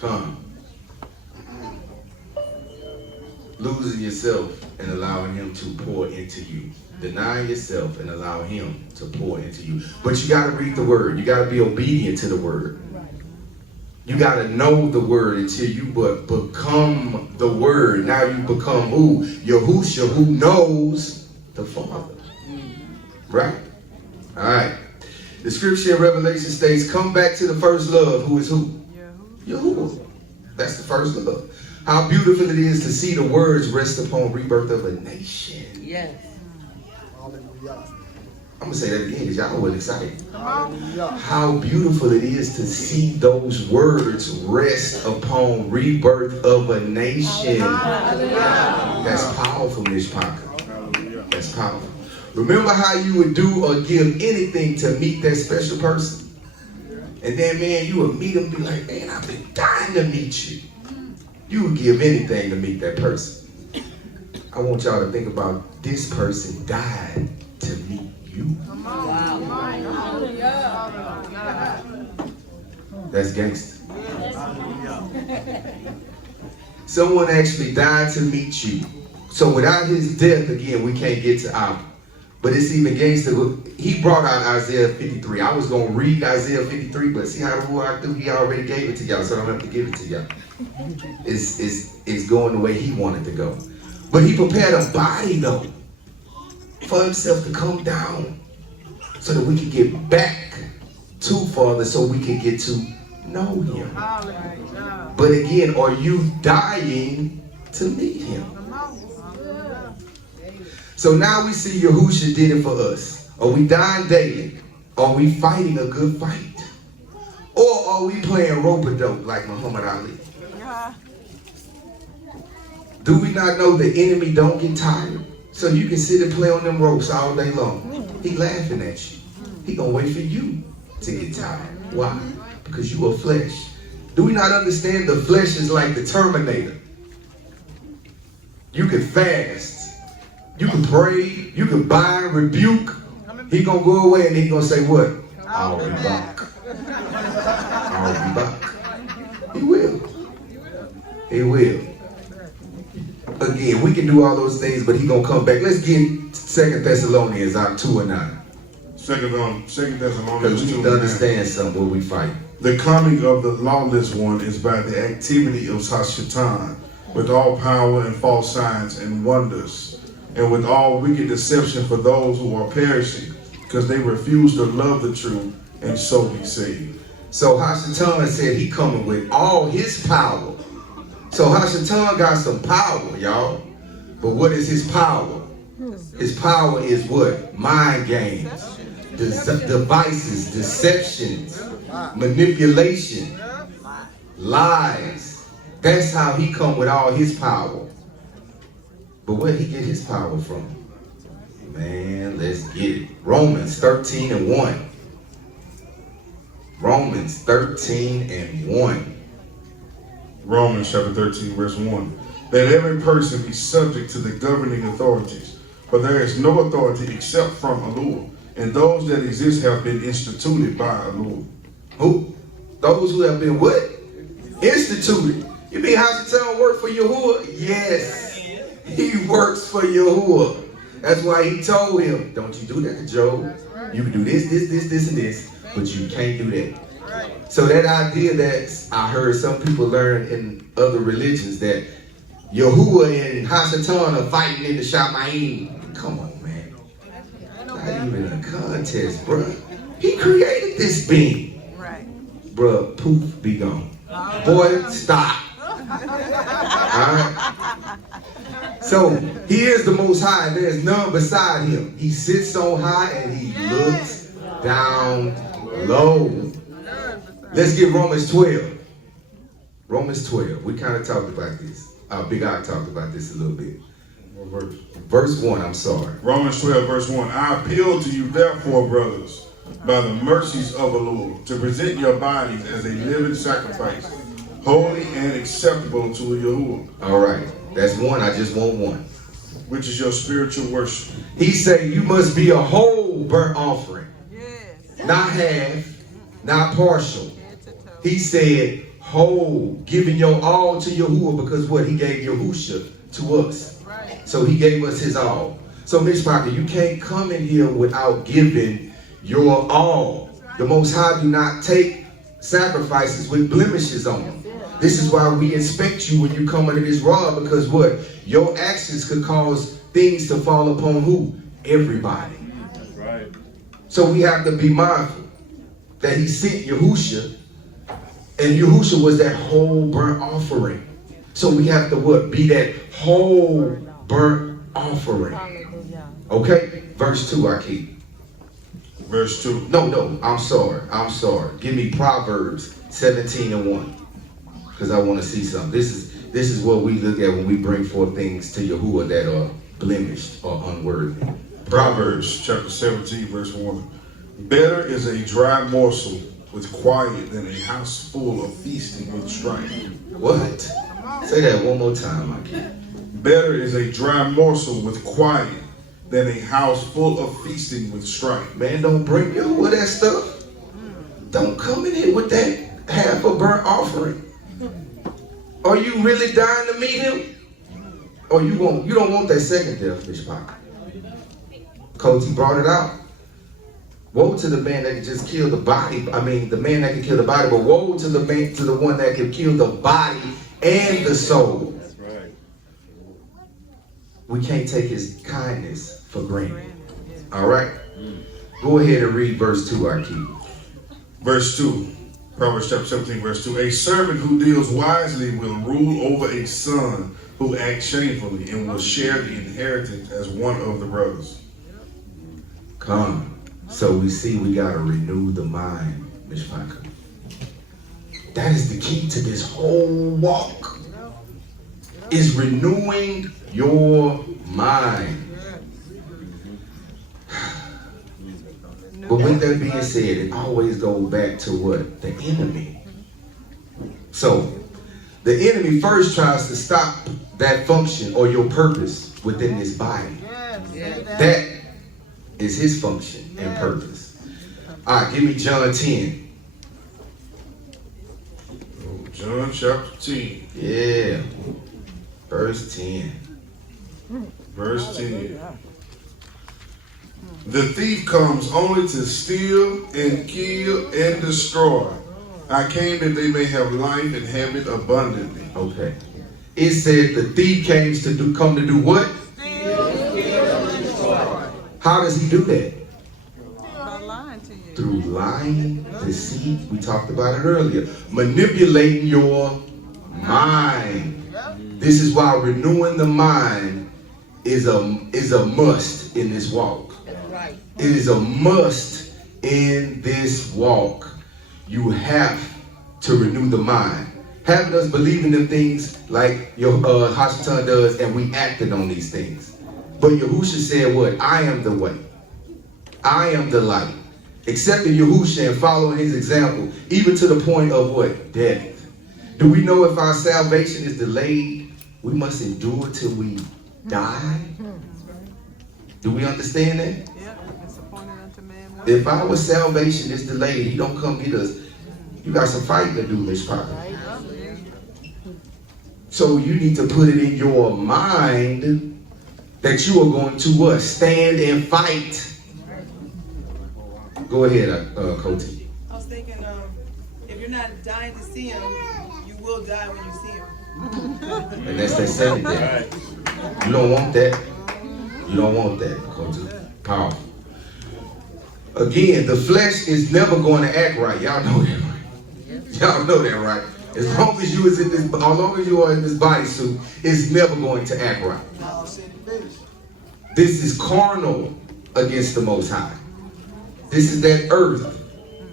Come. Losing yourself and allowing him to pour into you. Denying yourself and allow him to pour into you. But you got to read the word. You got to be obedient to the word. You got to know the word until you become the word. Now you become who? Yahusha, who knows the Father. Right? All right. The scripture in Revelation states, come back to the first love. Who is who? Yahuwah. That's the first love. How beautiful it is to see the words rest upon rebirth of a nation. Yes. I'm going to say that again because y'all were excited. How beautiful it is to see those words rest upon rebirth of a nation. That's powerful, Miss Parker. That's powerful. Remember how you would do or give anything to meet that special person? And then, man, you would meet them and be like, man, I've been dying to meet you. You would give anything to meet that person. I want y'all to think about this person died to meet you. That's gangster. Someone actually died to meet you. So without his death, again, we can't get to our. But it's even gangster. He brought out Isaiah 53. I was going to read Isaiah 53, but see how the Ruach do? He already gave it to y'all, so I don't have to give it to y'all. It's going the way he wanted to go. But he prepared a body, though, for himself to come down so that we can get back to Father, so we can get to know him. But again, are you dying to meet him? So now we see Yahusha did it for us. Are we dying daily? Are we fighting a good fight? Or are we playing rope-a-dope like Muhammad Ali? Do we not know the enemy don't get tired? So you can sit and play on them ropes all day long. He laughing at you. He gonna wait for you to get tired. Why? Because you are flesh. Do we not understand the flesh is like the Terminator? You can fast. You can pray, you can bind, rebuke. He gonna go away and he gonna say what? I'll be back. I'll be back. He will. He will. Again, we can do all those things, but he gonna come back. Let's get 2 Thessalonians 2:9. 2 Thessalonians. Because we need to understand something when we fight. The coming of the lawless one is by the activity of Satan, with all power and false signs and wonders, and with all wicked deception for those who are perishing, because they refuse to love the truth and so be saved. So Hashatan said he coming with all his power. So Hashatan got some power, y'all. But what is his power? His power is what? Mind games, devices, deceptions, manipulation, lies. That's how he come with all his power. But where he get his power from? Man, let's get it. Romans 13:1. Romans 13:1. Romans chapter 13, verse 1. That every person be subject to the governing authorities, for there is no authority except from Allah, and those that exist have been instituted by Allah. Who? Those who have been what? Instituted. You mean Hashatan work for Yahuwah? Yes. He works for Yahuwah. That's why he told him, don't you do that to Job. You can do this, and this, but you can't do that. So that idea that I heard some people learn in other religions, that Yahuwah and Hashatan are fighting in the Shamayim. Come on, man. Not even a contest, bruh. He created this being. Bruh, poof, be gone. Boy, stop. Alright? So, he is the Most High, and there's none beside him. He sits on high and he looks down low. Let's get Romans 12. Romans 12. We kind of talked about this. Big I talked about this a little bit. Verse 1, I'm sorry. Romans 12, verse 1. I appeal to you, therefore, brothers, by the mercies of the Lord, to present your bodies as a living sacrifice, holy and acceptable to Yahuwah. All right. That's one. I just want one. Which is your spiritual worship. He said you must be a whole burnt offering. Not half, not partial. He said whole, giving your all to Yahuwah, because what? He gave Yahusha to us. So he gave us his all. So Miss Parker, you can't come in here without giving your all. The Most High do not take sacrifices with blemishes on them. This is why we inspect you when you come under this rod, because what? Your actions could cause things to fall upon who? Everybody. That's right. So we have to be mindful that he sent Yahusha, and Yahusha was that whole burnt offering. So we have to what? Be that whole burnt offering. Okay? Verse 2, I keep. Verse 2. No, I'm sorry. Give me Proverbs 17:1. Because I want to see something. This is what we look at when we bring forth things to Yahuwah that are blemished or unworthy. Proverbs chapter 17, verse 1. Better is a dry morsel with quiet than a house full of feasting with strife. What? Say that one more time, my kid. Better is a dry morsel with quiet than a house full of feasting with strife. Man, don't bring Yahuwah that stuff. Don't come in here with that half a burnt offering. Are you really dying to meet him? Or you don't want that second death, Bishop Parker. Coach, he brought it out. Woe to the man that can just kill the body. I mean, the man that can kill the body, but woe to the man, to the one that can kill the body and the soul. That's right. We can't take his kindness for granted. All right? Go ahead and read verse 2, our key. Verse 2. Proverbs chapter 17, verse 2. A servant who deals wisely will rule over a son who acts shamefully and will share the inheritance as one of the brothers. Come. So we see we got to renew the mind, Ms. Parker. That is the key to this whole walk. Is renewing your mind. But with that being said, it always goes back to what? The enemy. So, the enemy first tries to stop that function or your purpose within this body. That is his function and purpose. All right, give me John 10. John chapter 10. Yeah. Verse 10. Verse 10. The thief comes only to steal and kill and destroy. I came that they may have life and have it abundantly. Okay. It said the thief come to do what? Steal, kill, and destroy. How does he do that? By lying to you. Through lying, deceit. We talked about it earlier. Manipulating your mind. This is why renewing the mind is a must in this walk. It is a must in this walk. You have to renew the mind. Having us believing in things like your Hashatan does, and we acted on these things. But Yahusha said what? I am the way. I am the light. Accepting Yahusha and following his example, even to the point of what? Death. Do we know if our salvation is delayed, we must endure till we die? Do we understand that? If our salvation is delayed, he don't come get us. You got some fighting to do, Miss Parker. So you need to put it in your mind that you are going to what? Stand and fight. Go ahead, Coach. I was thinking, if you're not dying to see him, you will die when you see him. And that's that second thing. You don't want that. You don't want that, Coach. Powerful. Again, the flesh is never going to act right. Y'all know that, right? Y'all know that, right? As long as you are in this bodysuit, it's never going to act right. This is carnal against the Most High. This is that earth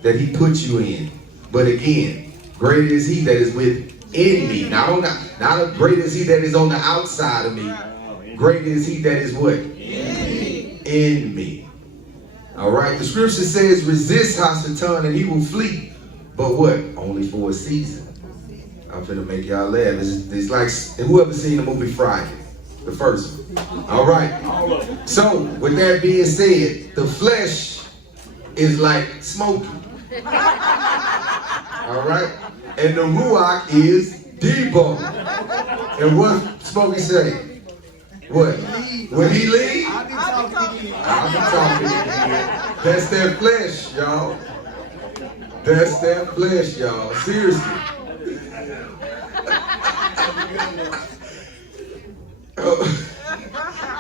that he puts you in. But again, greater is he that is within me. Not greater is he that is on the outside of me. Greater is he that is what? In me. All right, the scripture says, resist Hashatan and he will flee. But what? Only for a season. I'm finna make y'all laugh. It's like, whoever seen the movie Friday, the first one. All right. So, with that being said, the flesh is like smoking. All right. And the Ruach is Debo. And what Smokey say? What? When he leave, I'll be talking. That's that flesh, y'all. That's that flesh, y'all. Seriously.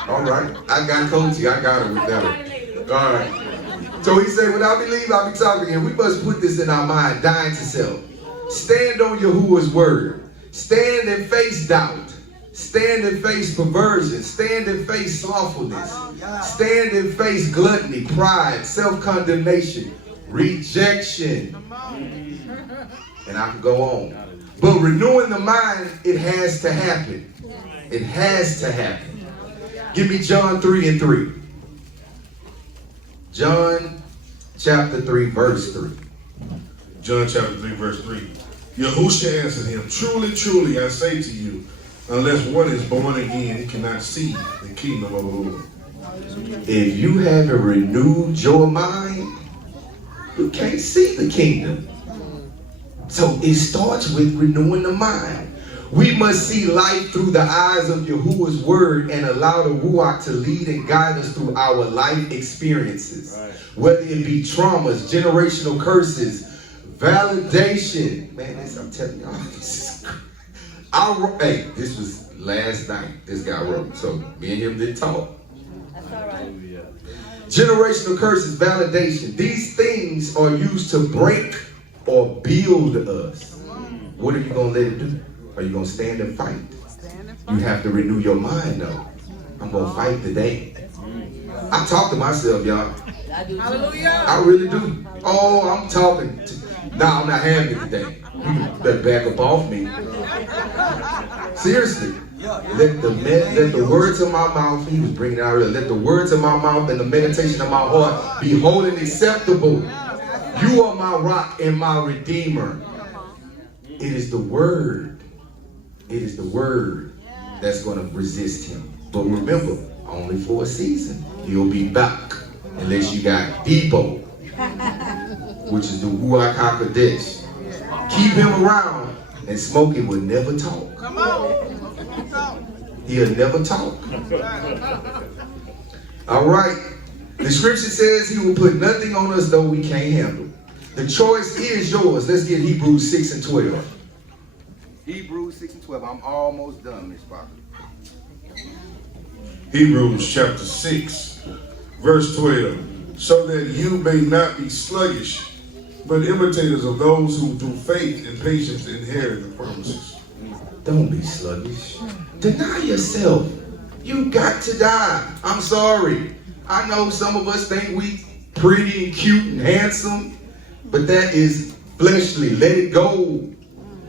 All right. I got Coachy. I got him with that one. All right. So he said, when I believe, I'll be talking again. We must put this in our mind, dying to self. Stand on Yahuwah's word. Stand and face doubt. Stand and face perversion. Stand and face slothfulness. Stand and face gluttony, pride, self-condemnation, rejection. And I can go on. But renewing the mind, it has to happen. It has to happen. Give me John 3:3. John chapter 3, verse 3. John chapter 3, verse 3. Yahushua answered him, truly, truly, I say to you, unless one is born again, he cannot see the kingdom of the Lord. If you haven't renewed your mind, you can't see the kingdom. So it starts with renewing the mind. We must see life through the eyes of Yahuwah's word and allow the Ruach to lead and guide us through our life experiences. Right. Whether it be traumas, generational curses, validation. Man, I'm telling y'all, this is this was last night. This guy wrote. So me and him didn't talk. That's all right. Generational curses, validation. These things are used to break or build us. What are you going to let it do? Are you going to stand and fight? You have to renew your mind, though. I'm going to fight today. I talk to myself, y'all. Hallelujah. I really do. Oh, I'm talking. Nah, I'm not having it today. You better back up off me. Seriously. Let the words of my mouth, he was bringing it out earlier, let the words of my mouth and the meditation of my heart be holy and acceptable. You are my rock and my redeemer. It is the word. It is the word that's going to resist him. But remember, only for a season. He'll be back unless you got Debo, which is the Ruach HaKodesh. Keep him around and Smokey will never talk. Come on. He'll never talk. All right. The scripture says he will put nothing on us though we can't handle. The choice is yours. Let's get Hebrews 6:12. Hebrews 6:12. I'm almost done, Miss Parker. Hebrews chapter 6, verse 12. So that you may not be sluggish, but imitators of those who through faith and patience inherit the promises. Don't be sluggish. Deny yourself. You got to die. I'm sorry. I know some of us think we pretty and cute and handsome, but that is fleshly. Let it go.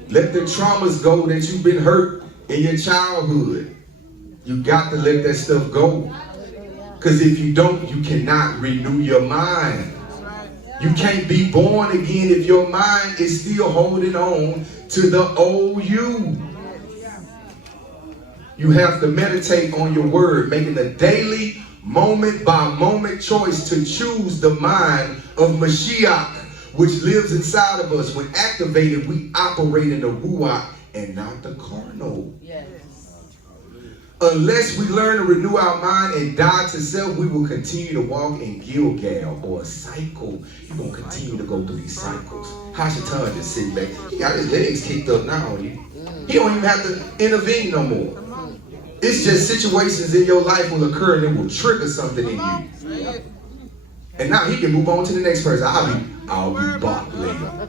Let the traumas go that you've been hurt in your childhood. You got to let that stuff go. Because if you don't, you cannot renew your mind. You can't be born again if your mind is still holding on to the old you. You have to meditate on your word, making a daily, moment-by-moment choice to choose the mind of Mashiach, which lives inside of us. When activated, we operate in the Ruach and not the carnal. Yes. Unless we learn to renew our mind and die to self, we will continue to walk in Gilgal or a cycle. You're going to continue to go through these cycles. Hashatan just sitting back. He got his legs kicked up now on you. He don't even have to intervene no more. It's just situations in your life will occur and it will trigger something in you. And now he can move on to the next person. I'll be back later.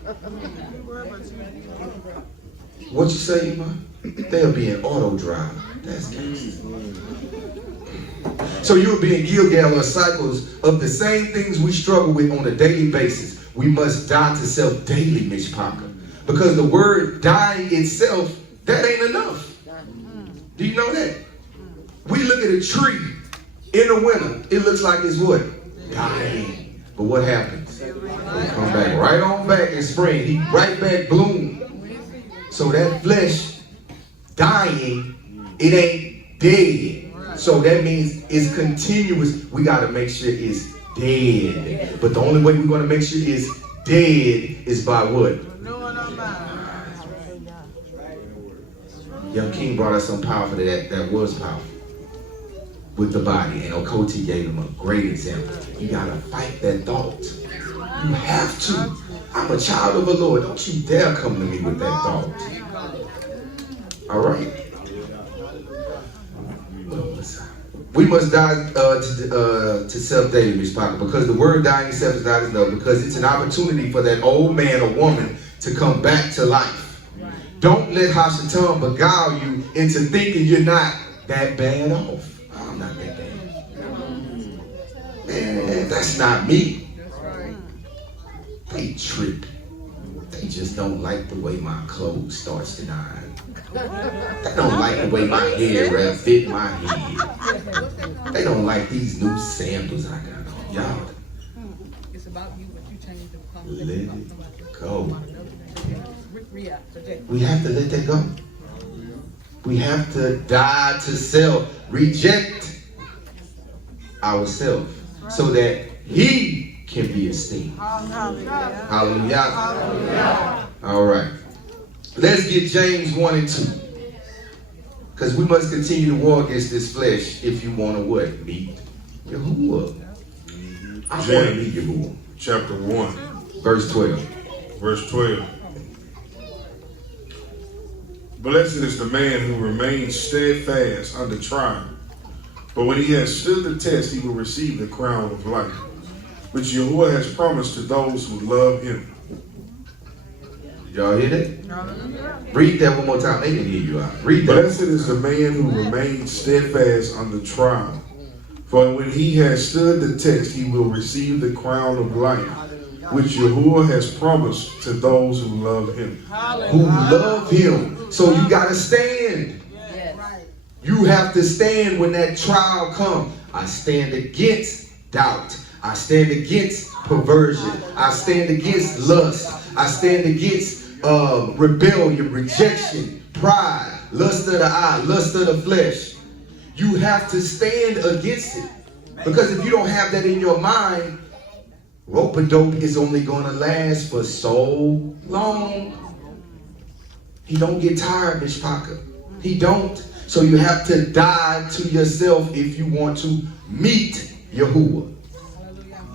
What you say, man? They'll be in auto drive. That's gangster. So you'll be in Gilgal or cycles of the same things we struggle with on a daily basis. We must die to self daily, Miss Parker. Because the word dying itself, that ain't enough. Do you know that? We look at a tree in the winter, it looks like it's what? Dying. But what happens? It come back right on back in spring. He right back bloom. So that flesh dying, it ain't dead. So that means it's continuous. We got to make sure it's dead. But the only way we're going to make sure it's dead is by what? Young King brought us something powerful that was powerful with the body, and Okoti gave him a great example. You gotta fight that thought. You have to. I'm a child of the Lord. Don't you dare come to me with that thought. All right. We must die to self daily, Miss Parker, because the word dying yourself is not enough, because it's an opportunity for that old man or woman to come back to life. Don't let Hashatan beguile you into thinking you're not that bad off. I'm not that bad. Man, that's not me. They trip. They just don't like the way my clothes starts to dye. They don't like the way my hair wrap fit my head. They don't like these new sandals I got on. Y'all, It's about you, but you change the let it go. react. We have to let that go. We have to die to self, reject ourselves, so that he can be esteemed. Hallelujah. Hallelujah. All right. Let's get James 1 and 2. Because we must continue to war against this flesh if you want to what? Meet Yahuwah. I want to meet Yahuwah. Chapter 1. Verse 12. Verse 12. Blessed is the man who remains steadfast under trial. But when he has stood the test, he will receive the crown of life, which Yahuwah has promised to those who love him. Did y'all hear that? Read that one more time. They can hear you out. Read that. Blessed is the man who remains steadfast under trial. For when he has stood the test, he will receive the crown of life, which Yahuwah has promised to those who love him. Who love him. So you got to stand. You have to stand when that trial comes. I stand against doubt. I stand against perversion. I stand against lust. I stand against rebellion, rejection, pride, lust of the eye, lust of the flesh. You have to stand against it. Because if you don't have that in your mind, rope-a-dope is only going to last for so long. He don't get tired, Miss Parker. He don't. So you have to die to yourself if you want to meet Yahuwah.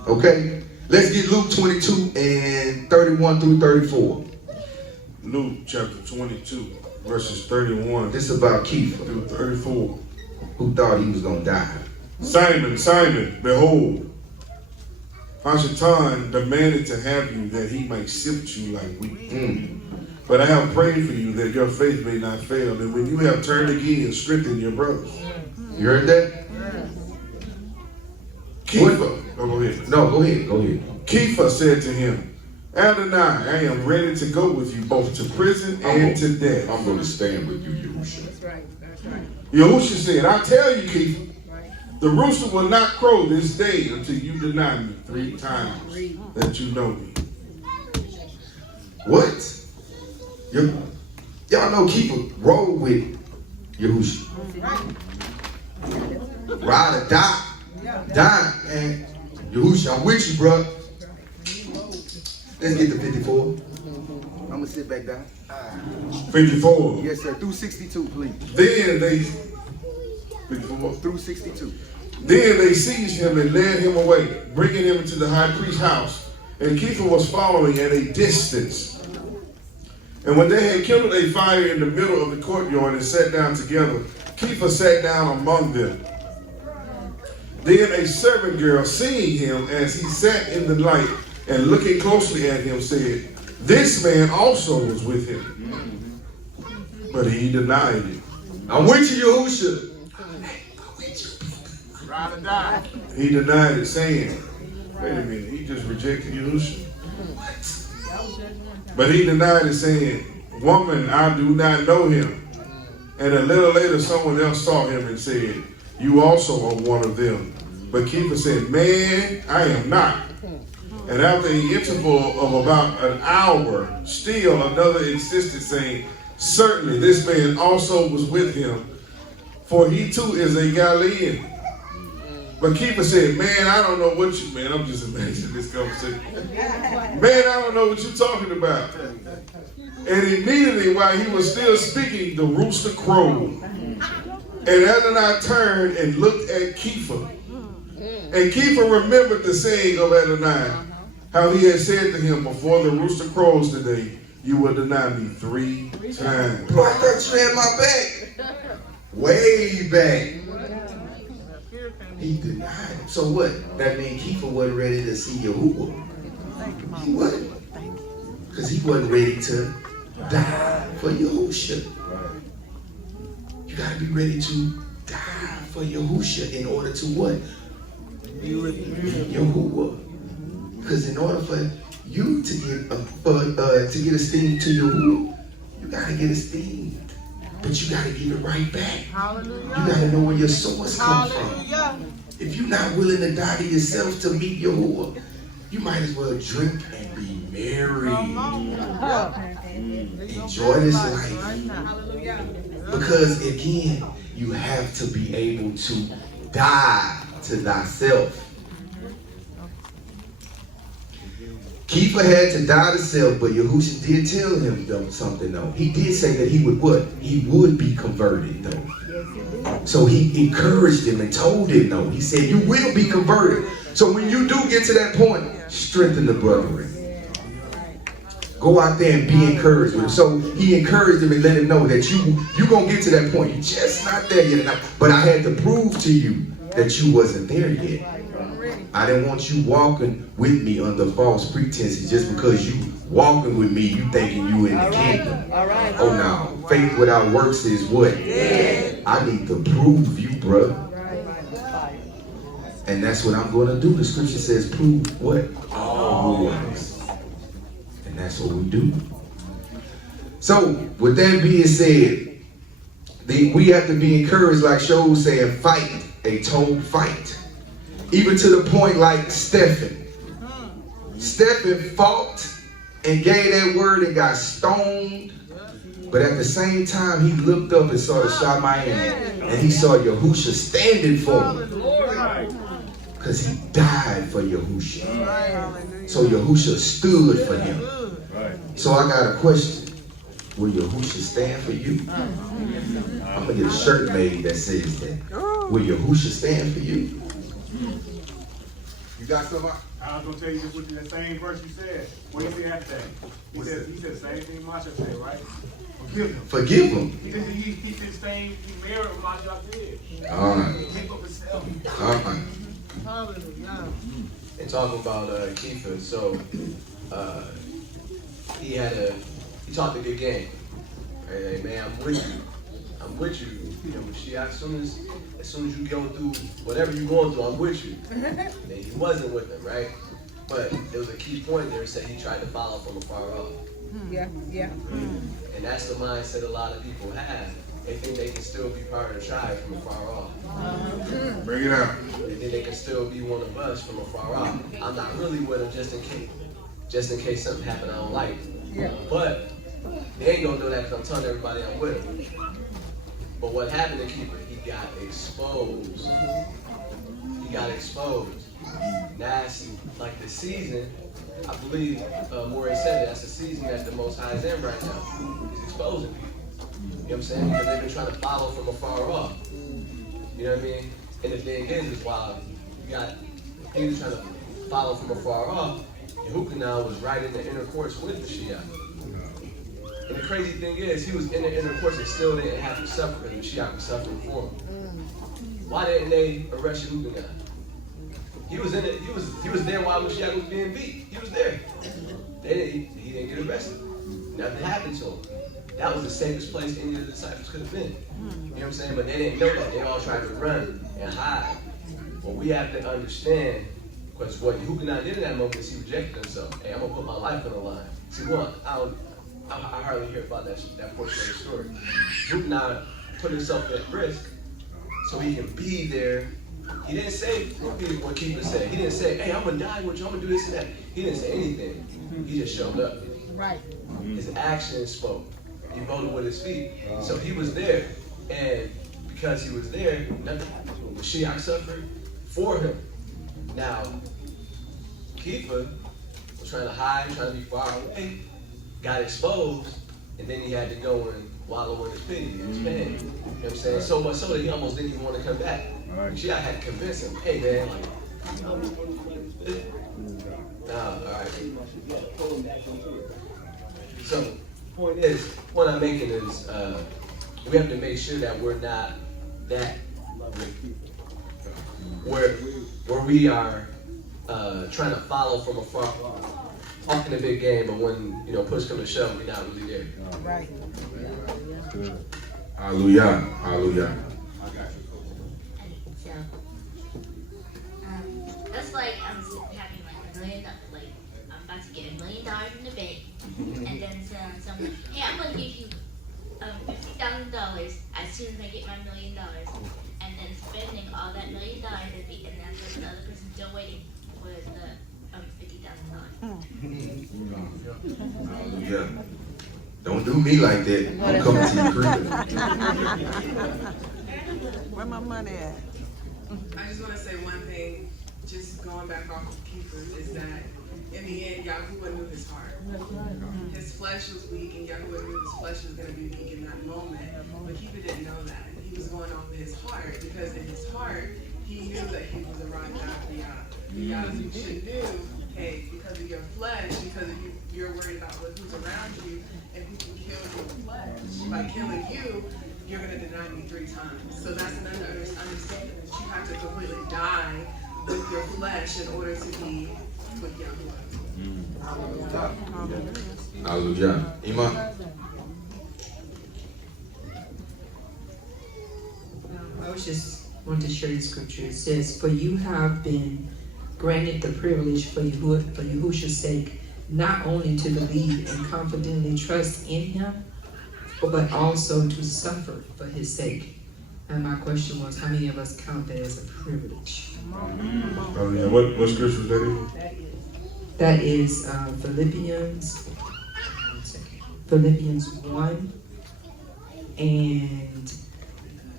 Okay? Let's get Luke 22 and 31 through 34. Luke chapter 22, verses 31 This is about Kepha, through 34. who thought he was going to die. Simon, Simon, behold, Hashatan demanded to have you that he might sift you like wheat. But I have prayed for you that your faith may not fail, and when you have turned again, strengthen your brothers. You heard that? Kepha, go ahead. No, go ahead. Go ahead. Kepha said to him, Adonai, I am ready to go with you both to prison and to death. I'm going to stand with you, Yahushua. That's right. That's right. Yahushua said, I tell you, Kepha, Right. the rooster will not crow this day until you deny me 3 times that you know me. What? Y'all know Kepha roll with Yahushua. Ride or die. Die. And Yahushua, I'm with you, bro. Let's get to 54. I'm going to sit back down. 54. Yes, sir. Through 62, please. Then they 54. Through 62. Then they seized him and led him away, bringing him into the high priest's house. And Kepha was following at a distance. And when they had kindled a fire in the middle of the courtyard and sat down together, Kepha sat down among them. Then a servant girl, seeing him as he sat in the light and looking closely at him, said, this man also was with him. But he denied it. I'm with you, Yahushua. Ride or die. He denied it, saying, wait a minute, he just rejected Yahushua. But he denied it, saying, woman, I do not know him. And a little later, someone else saw him and said, you also are one of them. But Kepha said, man, I am not. And after an interval of about an hour, still another insisted, saying, certainly this man also was with him, for he too is a Galilean. But Keeper said, man, I don't know what you, man, I'm just imagining this conversation. Man, I don't know what you're talking about. And immediately while he was still speaking, the rooster crowed. And Adonai turned and looked at Kepha. And Kepha remembered the saying of Adonai, how he had said to him, before the rooster crows today, you will deny me 3 times. Bro, I thought you had my back. Way back. He denied him. So what? That means Kepha wasn't ready to see Yahuwah. He wasn't. Because he wasn't ready to die for Yahusha. You got to be ready to die for Yahusha in order to what? Yahuwah. Because in order for you to get esteemed to Yahuwah, you got to get esteemed. But you got to give it right back. Hallelujah. You got to know where your source comes from. Hallelujah. If you're not willing to die to yourself to meet Yahuwah, you might as well drink and be merry. Enjoy this life. Hallelujah. Because again, you have to be able to die to thyself. Kepha had to die to self, but Yahushua did tell him something though. He did say that he would what? He would be converted though. So he encouraged him and told him though. He said, you will be converted. So when you do get to that point, strengthen the brethren. Go out there and be encouraged with him. So he encouraged him and let him know that you're going to get to that point. You're just not there yet. But I had to prove to you that you wasn't there yet. I didn't want you walking with me under false pretenses just because you walking with me, you thinking you in the kingdom. Oh no, faith without works is what? I need to prove you, brother. And that's what I'm going to do. The scripture says prove what? All works. And that's what we do. So with that being said, we have to be encouraged, like Sho was saying, fight a told fight. Even to the point like Stephen. Stephen fought and gave that word and got stoned. But at the same time, he looked up and saw the Shamayim. And he saw Yahushua standing for him. Because he died for Yahushua. So Yahushua stood for him. So I got a question. Will Yahushua stand for you? I'm going to get a shirt made that says that. Will Yahushua stand for you? You got something? I was gonna tell you just what that same verse you said. What did he say after that? He said the same thing Masha said, right? Forgive him. Forgive him. He said he did the same. He married what Masha did. All right. He gave up himself. All right. Hallelujah. And talking about Kepha, so he talked a good game. Hey man, I'm with you. I'm with you. You know, as soon as you go through whatever you're going through, I'm with you. And he wasn't with them, right? But there was a key point there. Said he tried to follow from afar off. Yeah. And that's the mindset a lot of people have. They think they can still be part of the tribe from afar off. Bring it out. They think they can still be one of us from afar off. I'm not really with them just in case something happened I don't like. Yeah. But they ain't gonna know that because I'm telling everybody I'm with them. But what happened to Kepha? He got exposed. That's like the season. I believe Morey said it. That's the season that the Most High is in right now. He's exposing people. You know what I'm saying? Because they've been trying to follow from afar off. You know what I mean? And the thing is while you got people trying to follow from afar off, Yehukanah was right in the inner courts with the Shia. And the crazy thing is, he was in the inner courts and still didn't have to suffer because the Shia was suffering for him. Why didn't they arrest Yehukanah? He was in it. He was there while Mashiach was being beat. He was there. He didn't get arrested. Nothing happened to him. That was the safest place any of the disciples could have been. You know what I'm saying? But they didn't know that. They all tried to run and hide. But we have to understand, because what Yehukanah did in that moment is he rejected himself. Hey, I'm gonna put my life on the line. See, one, I hardly hear about that portion of the story. Yehukanah put himself at risk so he can be there. He didn't say what Kepha said. He didn't say, hey, I'm going to die with you, I'm going to do this and that. He didn't say anything. He just showed up. Right. His actions spoke. He voted with his feet. So he was there. And because he was there, nothing happened to him. Mashiach suffered for him. Now, Kiefer was trying to hide, trying to be far away, got exposed, and then he had to go and wallow in his pity, in his pain. You know what I'm saying? So much so that he almost didn't even want to come back. She, I had to convince him, hey man, like, all right. So, point I'm making is, we have to make sure that we're not that, where we are trying to follow from afar, talking a big game, but when, you know, push comes to shove, we're not really there. Right. Hallelujah. Hallelujah. So, that's like I'm having like $1 million, like I'm about to get $1 million in the bank, and then someone, hey, I'm gonna give you $50,000 as soon as I get my $1 million, and then spending all that $1 million, and that's what the other person's still waiting for the $50,000. Hallelujah. Don't do me like that. I'm coming to your crib. Where my money at? I just want to say one thing, just going back off of Kiefer, is that in the end, Yahuwah knew his heart. His flesh was weak, and Yahuwah knew his flesh was going to be weak in that moment. But Kiefer didn't know that. He was going on with his heart, because in his heart, he knew that he was a rock Abdiel. You should knew, hey, because of your flesh, because of you're worried about who's around you, and who can kill your flesh. By killing you, you're going to deny me 3 times. So that's another understanding that you have to completely die with your flesh in order to be with Yahuwah. Hallelujah. Iman. I was just wanted to share the scripture. It says, "For you have been granted the privilege for Yahushua's sake, not only to believe and confidently trust in him, but also to suffer for his sake." And my question was, how many of us count that as a privilege? Hallelujah. What scripture is that in? That is Philippians 1 and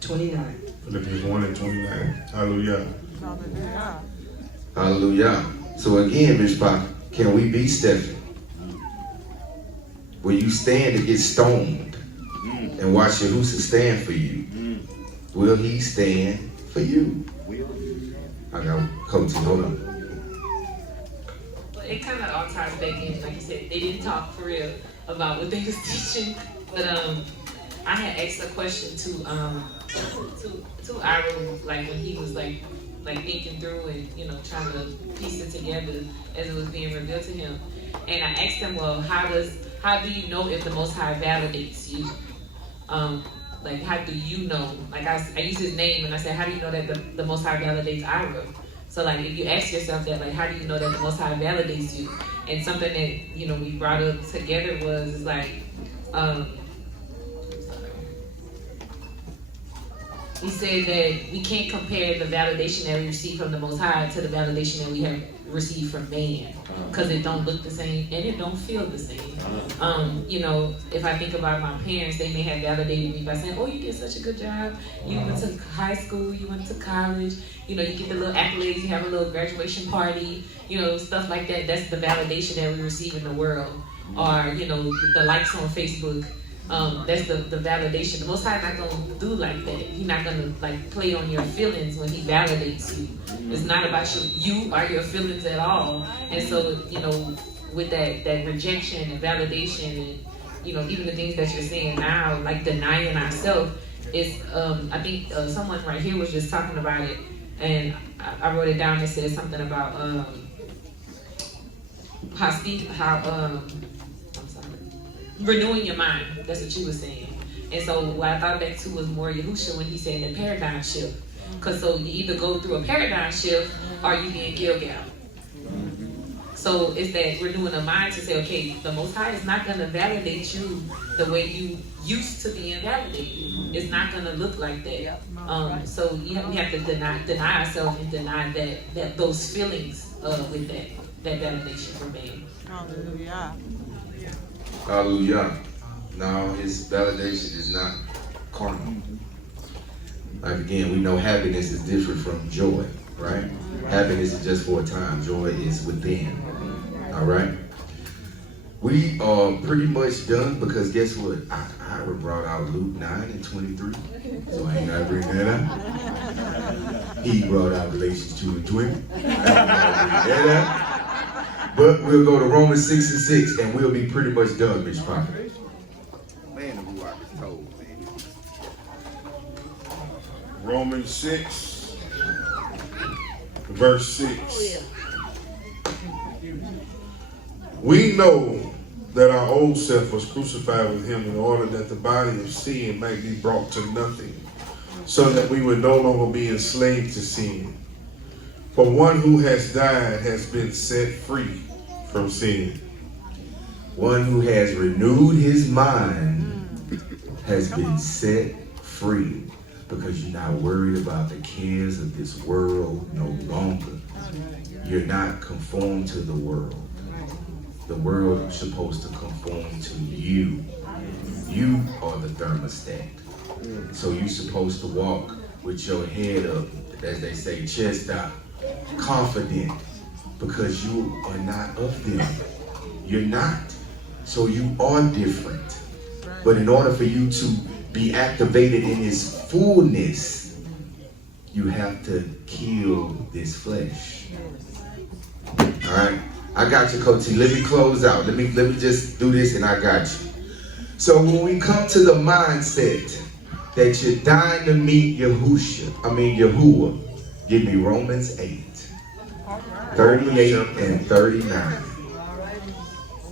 29. Philippians 1 and 29. Hallelujah. Hallelujah. Hallelujah. So again, Mishpah, can we be Stephen? Will you stand and get stoned and watch Yahushua stand for you? Will he stand for you? I got coach, hold on. Well, it kind of all ties back in, like you said, they didn't talk for real about what they was teaching, but I had asked a question to Iyra, like when he was like thinking through and, you know, trying to piece it together as it was being revealed to him. And I asked him, well, how do you know if the Most High validates you? Like, how do you know? Like, I used his name and I said, how do you know that the Most High validates Iyra? So, like, if you ask yourself that, like, how do you know that the Most High validates you? And something that, you know, we brought up together was like, he said that we can't compare the validation that we receive from the Most High to the validation that we have received from man, because it don't look the same and it don't feel the same. You know, if I think about my parents, they may have validated me by saying, oh, you did such a good job, you went to high school, you went to college, you know, you get the little accolades, you have a little graduation party, you know, stuff like that. That's the validation that we receive in the world. Or, you know, the likes on Facebook. That's the validation. The Most High not gonna do like that. He's not gonna like play on your feelings when he validates you. It's not about you or your feelings at all. And so, you know, with that rejection and validation and, you know, even the things that you're saying now, like denying ourselves, is I think someone right here was just talking about it, and I wrote it down. It said something about renewing your mind. That's what you were saying. And so what I thought back to was more Yahushua when he said the paradigm shift. Because so you either go through a paradigm shift or you be in Gilgal. So it's that renewing the mind to say, okay, the Most High is not going to validate you the way you used to being validated. It's not going to look like that. So we have to deny ourselves and deny that those feelings with that validation from man. Hallelujah. Hallelujah. Now his validation is not carnal. Like again, we know happiness is different from joy. right? Happiness is just for a time. Joy is within. All right? We are pretty much done because guess what? I brought out Luke 9 and 23. So I ain't got to bring that out. He brought out Galatians 2 and 20. I ain't gotta bring that out. But we'll go to Romans 6 and 6 and we'll be pretty much done, Mitch Prophet. Man, who I was told, man. Romans 6, verse 6. We know that our old self was crucified with him in order that the body of sin might be brought to nothing, so that we would no longer be enslaved to sin. For one who has died has been set free from sin. One who has renewed his mind has been set free because you're not worried about the cares of this world no longer. You're not conformed to the world. The world is supposed to conform to you. You are the thermostat. So you're supposed to walk with your head up, as they say, chest out, confident, because you are not of them. You're not. So you are different. But in order for you to be activated in his fullness, you have to kill this flesh. All right? I got you, Coach T. Let me close out. Let me just do this and I got you. So when we come to the mindset that you're dying to meet Yahuwah, give me Romans 8, 38 and 39.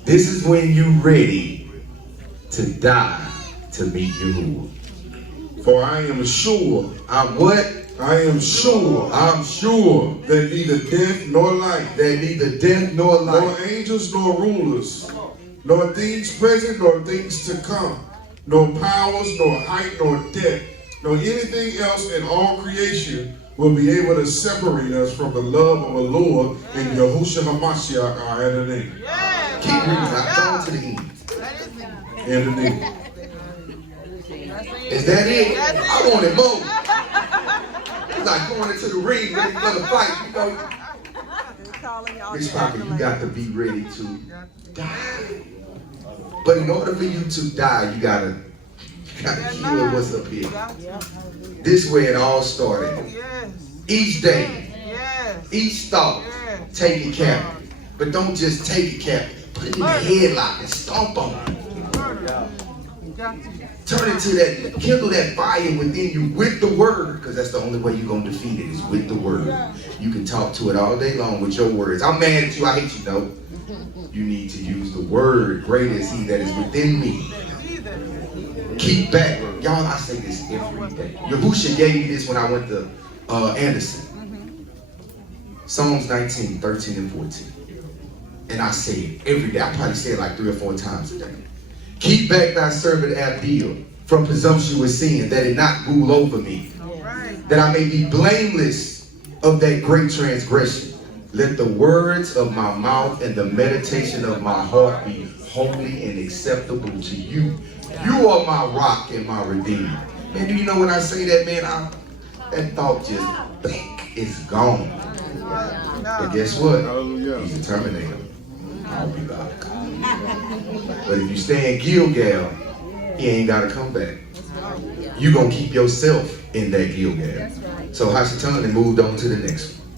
This is when you're ready to die to meet Yahuwah. For I am sure. I'm what? I am sure. I'm sure that neither death nor life, nor angels nor rulers, nor things present nor things to come, nor powers, nor height, nor depth, nor anything else in all creation will be able to separate us from the love of the Lord in Yahushua HaMashiach, our Adonai. Keep reading. I'm going to the end. Adonai. Is that it? I wanted more. It's like going into the ring ready for the fight. You know, Miss Parker, you got to be ready to die. But in order for you to die, you gotta kill what's up here. This way it all started. Each day, each thought, take it captive. But don't just take it captive. Put it in the headlock and stomp on it. Turn it to that, kindle that fire within you with the word, because that's the only way you're going to defeat it is with the word. You can talk to it all day long with your words. I'm mad at you, I hate you. No. You need to use the word. Greater is he that is within me. Keep back. Y'all, I say this every day. Yahushua gave me this when I went to Anderson. Psalms 19, 13 and 14. And I say it every day. I probably say it like 3 or 4 times a day. Keep back thy servant Abdiel from presumptuous sin, that it not rule over me, that I may be blameless of that great transgression. Let the words of my mouth and the meditation of my heart be holy and acceptable to you. You are my rock and my redeemer. Man, do you know when I say that, man, that thought just bink, is gone. But guess what? He's a terminator. I'll be back. But if you stay in Gilgal, he ain't got to come back. You're going to keep yourself in that Gilgal. So Hashatan and moved on to the next one.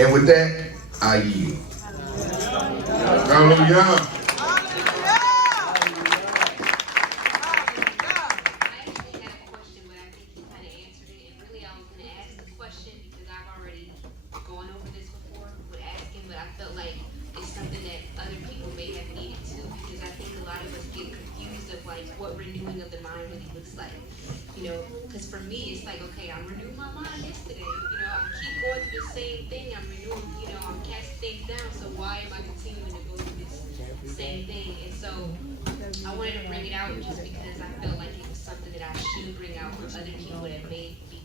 And with that, I yield. Hallelujah. For me, it's like, okay, I'm renewing my mind yesterday. You know, I keep going through the same thing. I'm renewing, you know, I'm casting things down. So why am I continuing to go through this same thing? And so I wanted to bring it out just because I felt like it was something that I should bring out for other people that may be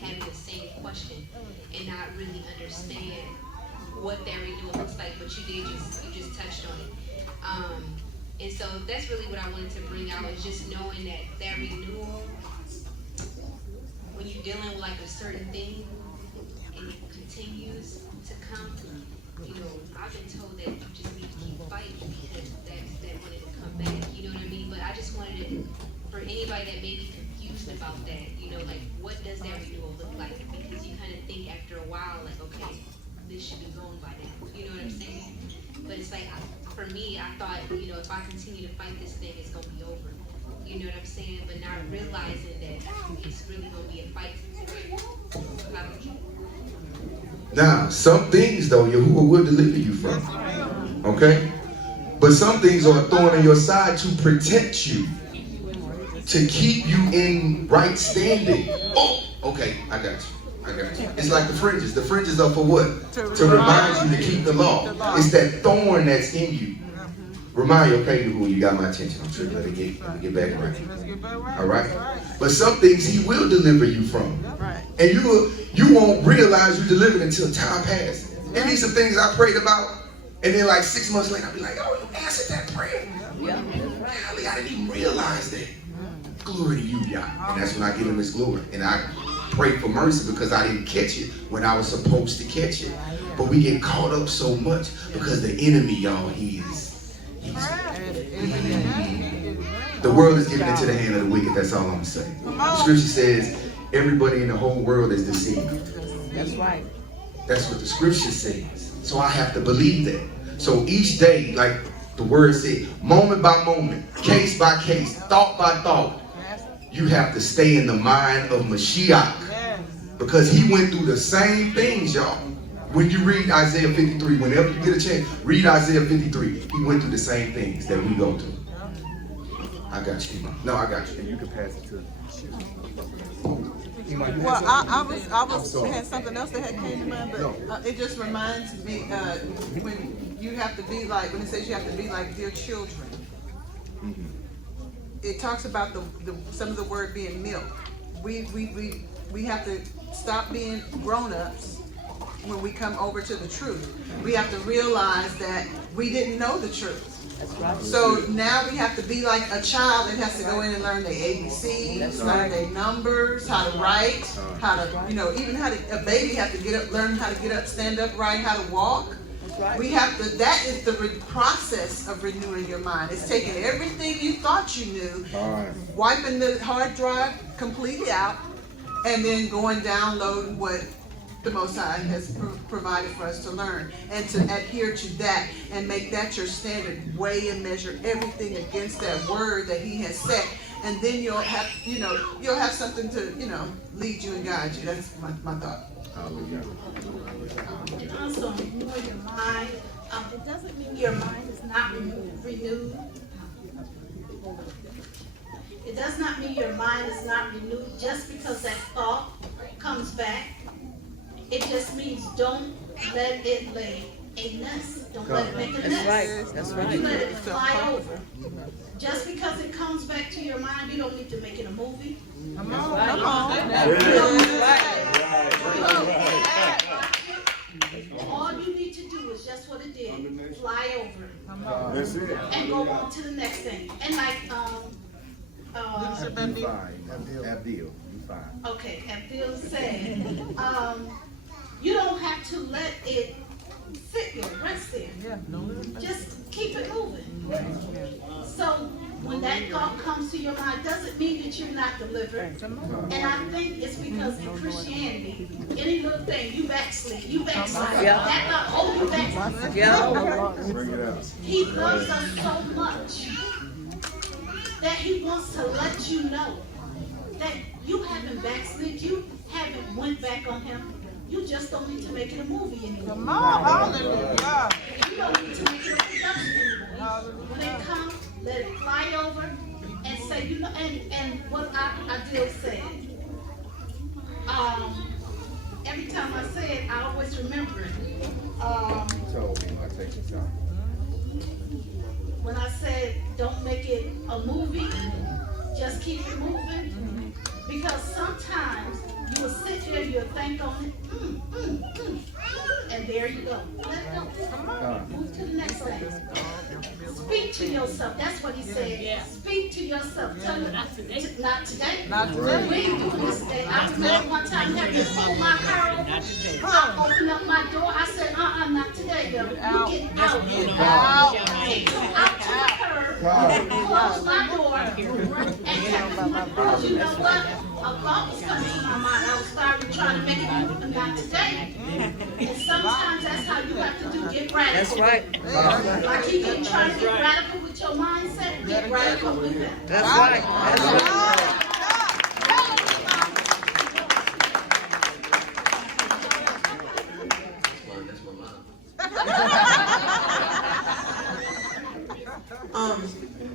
having the same question and not really understand what that renewal looks like. But you just touched on it. And so that's really what I wanted to bring out, is just knowing that renewal, when you're dealing with like a certain thing, and continues to come, you know, I've been told that you just need to keep fighting because that wanted to come back, you know what I mean? But I just wanted to, for anybody that may be confused about that, you know, like, what does that renewal look like? Because you kind of think after a while, like, okay, this should be gone by now, you know what I'm saying? But it's like, for me, I thought, you know, if I continue to fight this thing, it's gonna be over. You know what I'm saying? But now realizing that it's really gonna be a fight. Now, some things though, Yahuwah will deliver you from. Okay? But some things are a thorn in your side to protect you, to keep you in right standing. Oh, okay, I got you. It's like the fringes. The fringes are for what? To remind you to keep the law. It's that thorn that's in you. Remind you, okay, Yahuwah, you got my attention. I'm sure let me get back right. All right? But some things he will deliver you from. And you won't realize you delivered until time passes. It be some things I prayed about, and then like 6 months later, I'll be like, oh, you answered that prayer. Golly, I didn't even realize that. Glory to you, Yah. And that's when I give him his glory. And I pray for mercy because I didn't catch it when I was supposed to catch it. But we get caught up so much because the enemy, y'all, the world is given into the hand of the wicked. That's all I'm going to say. The scripture says everybody in the whole world is deceived. That's right. That's what the scripture says. So I have to believe that. So each day, like the word said, moment by moment, case by case, thought by thought, you have to stay in the mind of Mashiach. Because he went through the same things, y'all. When you read Isaiah 53, whenever you get a chance, read Isaiah 53. He went through the same things that we go through. I got you. No, I got you. And you can pass it to. Well, I had something else that had came to mind, but it just reminds me when you have to be like, when it says you have to be like dear children. It talks about some of the word being milk. We have to stop being grown-ups when we come over to the truth. We have to realize that we didn't know the truth. So now we have to be like a child that has to go in and learn their ABCs, learn their numbers, how to write, how to, even a baby have to get up, learn how to get up, stand up right, how to walk. We have to, that is the process of renewing your mind. It's taking everything you thought you knew, wiping the hard drive completely out, and then going downloading what the Most High has provided for us to learn, and to adhere to that and make that your standard, weigh and measure everything against that word that he has set, and then you'll have, you'll have something to, lead you and guide you. That's my thought. And also renew your mind. It doesn't mean your mind is not renewed. It does not mean your mind is not renewed just because that thought comes back. It just means don't let it lay a nest. Don't let it make a nest. That's right. You let it fly over. Just because it comes back to your mind, you don't need to make it a movie. Come on. All you need to do is just what it did. Fly over. That's it. And go on to the next thing. And like Abdiel, you fine. okay, Abdiel said, you don't have to let it sit there, rest there. Just keep it moving. So when that thought comes to your mind, doesn't mean that you're not delivered. And I think it's because in Christianity, any little thing, you backslid, you backslide. That thought, oh, you backslide. Bring it out. He loves us so much that he wants to let you know that you haven't backslid, you haven't went back on him. You just don't need to make it a movie anymore. Come on, hallelujah. You don't need to make it a production anymore. When it comes, let it fly over and say, and what Abdiel said. Every time I say it, I always remember it. You told me, I take your time. When I said, don't make it a movie, just keep it moving. Because sometimes you will sit there, you'll think on it, and there you go. Let it go. Move to the next thing. Speak speak to yourself. That's what he said. Speak to yourself. Tell them, not today. Not today. Not today. We ain't doing this today. I remember one time having to pull my car over. I opened up my door. I said, not today, yo. You get out. Take them out to the curb. Close my door. And because you know what? A thought was coming to my mind. I was starting trying to make it not today. And sometimes that's how you have to do, get radical. That's right. Like he been trying to get radical with your mindset, get radical with that. That's right. That's right.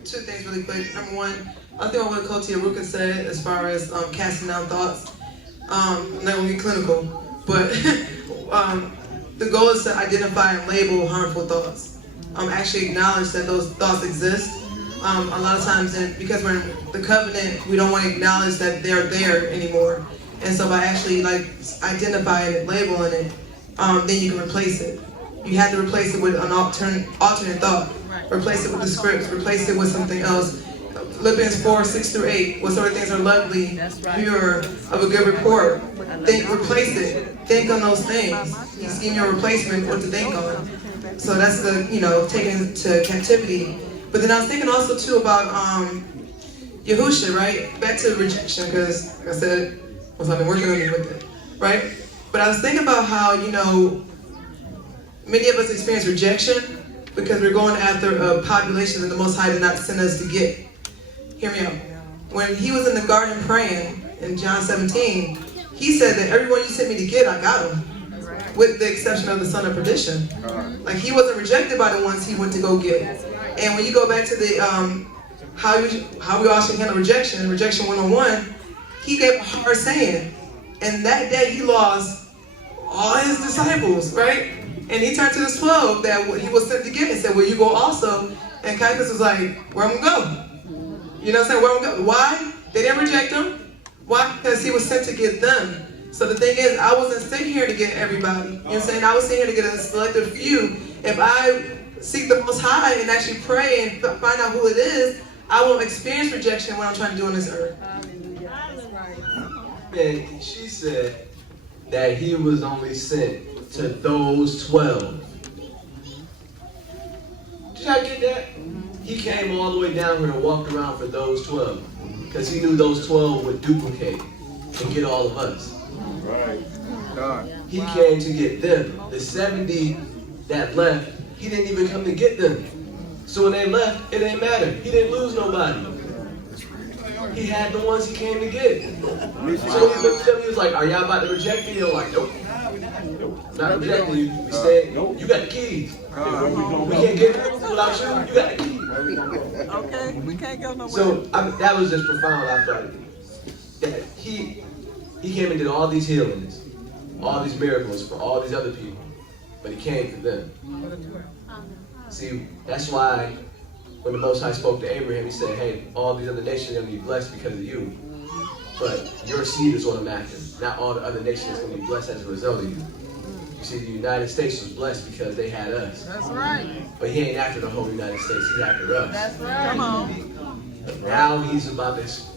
Two things really quick. Number one, I think what Coach Ruka said as far as casting down thoughts. I'm not gonna be clinical, but the goal is to identify and label harmful thoughts. Actually acknowledge that those thoughts exist. A lot of times, because we're in the covenant, we don't want to acknowledge that they're there anymore. And so by actually like identifying it, labeling it, then you can replace it. You have to replace it with an alternate thought. Replace it with the scripts. Replace it with something else. Philippians 4:6-8. What sort of things are lovely, pure, of a good report? Replace it. Think on those things. He's giving you a replacement what to think on. So that's the taking to captivity. But then I was thinking also too about Yahusha, right? Back to rejection, because like I said, I've been working on it with it, right? But I was thinking about how many of us experience rejection because we're going after a population that the Most High did not send us to get. Hear me out. When he was in the garden praying in John 17, he said that everyone you sent me to get, I got them. With the exception of the son of perdition. Like he wasn't rejected by the ones he went to go get. And when you go back to the how we all should handle rejection 101, he gave a hard saying. And that day he lost all his disciples, right? And he turned to the 12 that he was sent to get and said, will you go also? And Caiaphas was like, where am I going to go? You know what I'm saying? Where am I going to go? Why? They didn't reject him. Why? Because he was sent to get them. So the thing is, I wasn't sent here to get everybody. You know what I'm saying? I was sent here to get a selective few. If I seek the Most High and actually pray and find out who it is, I won't experience rejection when I'm trying to do on this earth. And she said that he was only sent to those 12. Did y'all get that? He came all the way down here and walked around for those 12. Because he knew those 12 would duplicate and get all of us. Right. God. He came to get them. The 70 that left, he didn't even come to get them. So when they left, it ain't matter. He didn't lose nobody. He had the ones he came to get. So when he looked at them, he was like, are y'all about to reject me? They're like, nope. Not rejecting you. We said, you got the keys. We can't get them without you. You got the keys. Okay, we can't go nowhere. So that was just profound. I thought that he came and did all these healings, all these miracles for all these other people, but he came for them. See, that's why when the Most High spoke to Abraham, he said, hey, all these other nations are going to be blessed because of you. But your seed is going to match them. Not all the other nations are going to be blessed as a result of you. You see, the United States was blessed because they had us. That's right. But he ain't after the whole United States. He's after us. That's right. Come on. Now he's about this.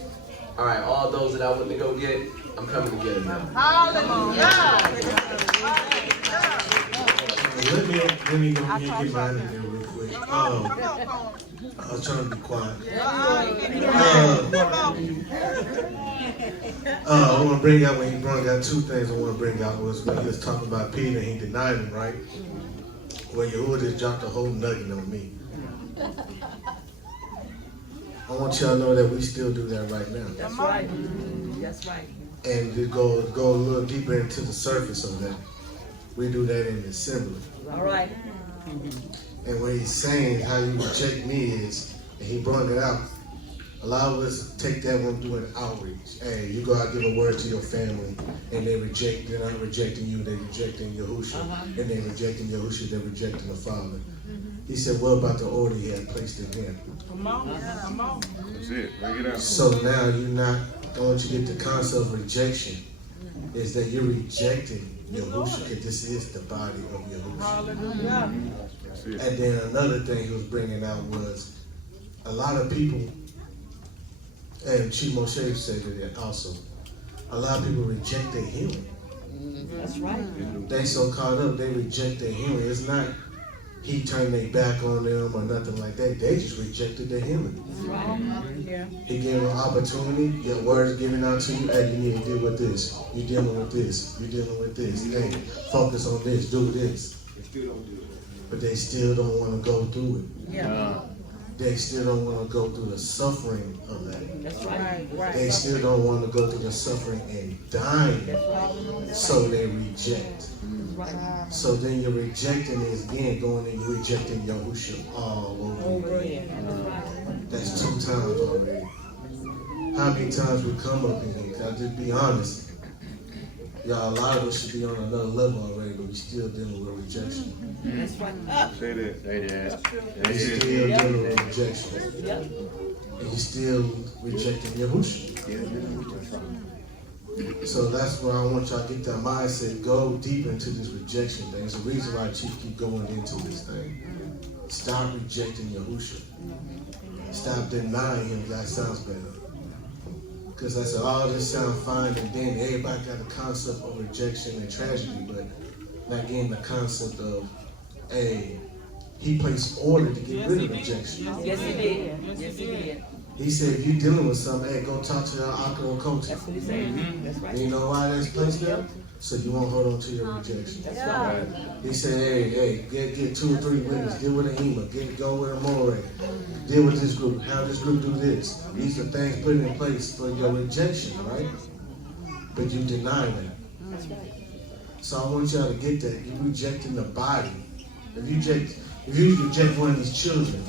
All right, all those that I went to go get, I'm coming to get them now. Hallelujah. Let me go ahead and get mine in there real quick. I was trying to be quiet. I want to bring out when he brought out two things I want to bring out was when he was talking about Peter and he denied him, right? Well, Yahuwah just dropped a whole nugget on me. I want y'all to know that we still do that right now. That's right. That's right. And to go a little deeper into the surface of that. We do that in the assembly. All right. And what he's saying, how you reject me is, and he brought it out, a lot of us take that one doing outreach. Hey, you go out and give a word to your family, and they're not rejecting you, they're rejecting Yahusha. And they're rejecting Yahusha, they're rejecting the Father. He said, what about the order he had placed in him? Come on. Come on. That's it. Bring it out. So now I want you to get the concept of rejection, is that you're rejecting Yahusha, because this is the body of Yahusha. Hallelujah. And then another thing he was bringing out was a lot of people, and Chief Moshe said it also, a lot of people reject their healing. That's right. They so caught up, they reject their healing. It's not he turned their back on them or nothing like that. They just rejected their healing. Yeah. He gave them opportunity, your word is given out to you, hey, you need to deal with this. You're dealing with this. You're dealing with this. Hey, focus on this, do this. They still don't do it. But they still don't want to go through it. Yeah. They still don't want to go through the suffering of that. That's right. Right. They still don't want to go through the suffering and dying. That's right. So they reject. Right. So then you're rejecting is again going and you're rejecting Yahushua all over again. That's 2 times already. How many times we come up in here? I'll just be honest. Y'all, a lot of us should be on another level already, but we still dealing with rejection. That's right. Say that. Say that. We still dealing with rejection. Yep. And you still rejecting Yahushua. So that's why I want y'all to get that mindset, go deep into this rejection thing. It's the reason why Chief keep going into this thing. Stop rejecting Yahushua. Stop denying him. That sounds better. Because I said, all this sounds fine, and then everybody got a concept of rejection and tragedy, but not getting the concept of, hey, he placed order to get rid of rejection. Yes, he did. Yes, he did. He said, if you're dealing with something, hey, go talk to the Akro coach. That's what he said. That's right. You know why that's placed there? So you won't hold on to your rejection. That's right. He said, hey, get 2 or 3 witnesses, deal with an Iyra, go with a more, deal with this group, have this group do this. These are things put in place for your rejection, right? But you deny that. That's right. So I want y'all to get that. You're rejecting the body. If you reject one of these children,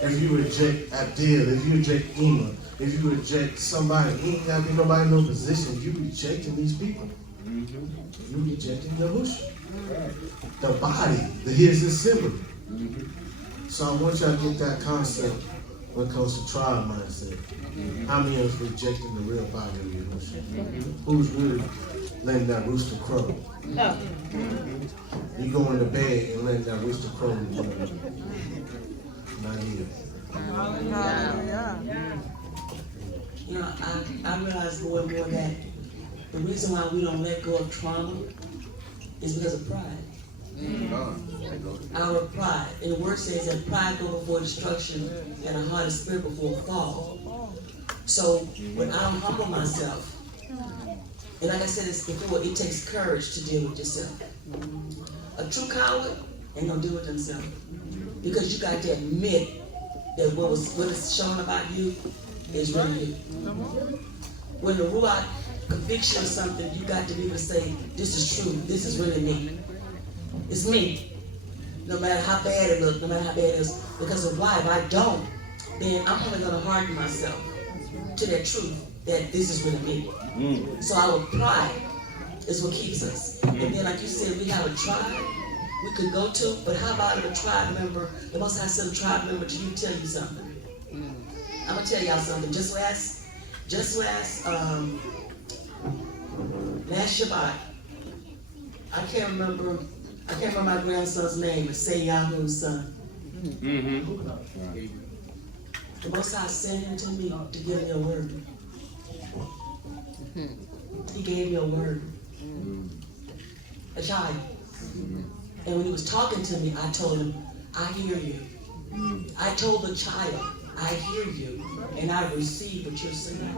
if you reject Abdiel, if you reject Iyra, if you reject somebody, ain't got to be nobody in no position. You rejecting these people. You rejecting Yahushua. The body, his assembly. So I want y'all to get that concept when it comes to trial mindset. How many of us rejecting the real body of Yahushua? Who's really letting that rooster crow? You go into bed and letting that rooster crow in the morning. Not here. You know, I realize more and more that the reason why we don't let go of trauma is because of pride. Our pride. And the word says that pride goes before destruction and a heart of spirit before a fall. So when I don't humble myself, and like I said this before, it takes courage to deal with yourself. A true coward ain't gonna deal with themselves. Because you got to admit that what is shown about you is really you. When the Ruach convicts you of something, you got to be able to say, this is true, this is really me. It's me. No matter how bad it looks, no matter how bad it is. Because of why? If I don't, then I'm only going to harden myself to that truth that this is really me. So our pride is what keeps us. And then like you said, we have a tribe we could go to, but how about if a tribe member, the Most High sent a tribe member to you, tell you something? I'm going to tell y'all something. Just last Shabbat, I can't remember my grandson's name. It's Yahu's son. The Most High sent him to me to give me a word. He gave me a word. A child. And when he was talking to me, I told him, I hear you. I told the child, I hear you, and I receive what you're saying.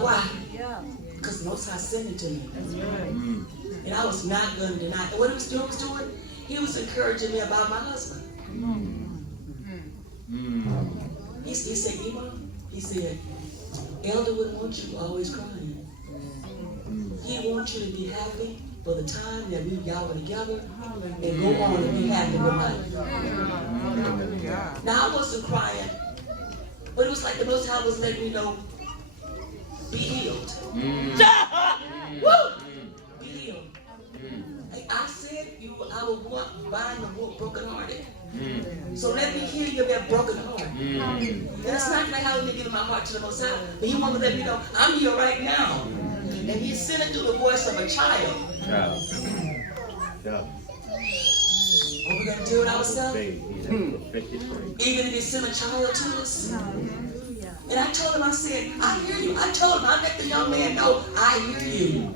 Why? Because the Most High sent it to me. And I was not going to deny it. And what he was doing, he was encouraging me about my husband. He said, Iyra, he said, Elder wouldn't want you always crying. He wants you to be happy for the time that y'all were together and go on and be happy with life. Now I wasn't crying, but it was like the Most High was letting me know, be healed. Woo! Be healed. I said I would want bind the brokenhearted. So let me hear you that broken heart. And it's not like how me giving my heart to the Most High, but He wanted to let me know I'm here right now. And He sent it through the voice of a child. what we're gonna do with ourselves? Even if they send a child to us. And I told him, I said, I hear you. I told him, I let the young man know, I hear you.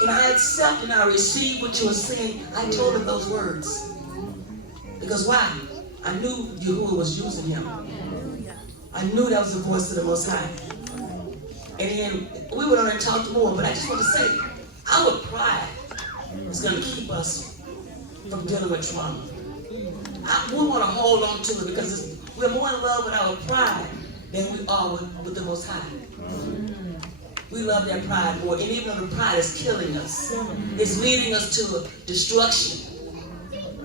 And I accept and I receive what you were saying. I told him those words. Because why? I knew Yahuwah was using him. I knew that was the voice of the Most High. And then we went on and talked more, but I just want to say, our pride is going to keep us from dealing with trauma. We want to hold on to it because we're more in love with our pride than we are with the Most High. We love that pride more, and even though the pride is killing us, it's leading us to destruction.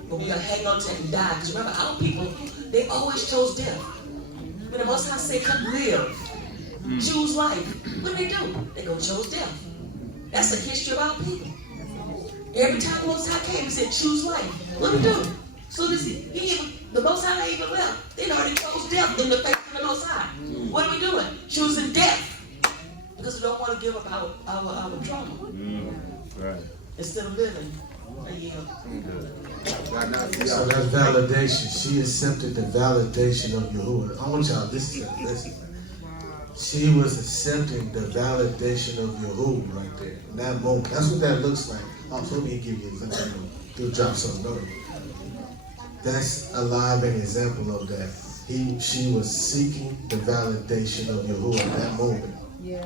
But we gotta hang on to it and die. Because remember, our people, they always chose death. When the Most High said, come live, choose life, what do? They go chose death. That's the history of our people. Every time the Most High came, he said, choose life. What do? So the Most High ain't even left. They already chose death in the face of the Most High. What are we doing? Choosing death. Because we don't want to give up our trauma. Right. Instead of living. So that's validation. She accepted the validation of Yahuwah. I want y'all to listen. She was accepting the validation of Yahuwah right there. In that moment. That's what that looks like. Oh, so let me give you an example. He'll drop something on you. That's a live example of that. She was seeking the validation of Yahuwah in that moment. Yes.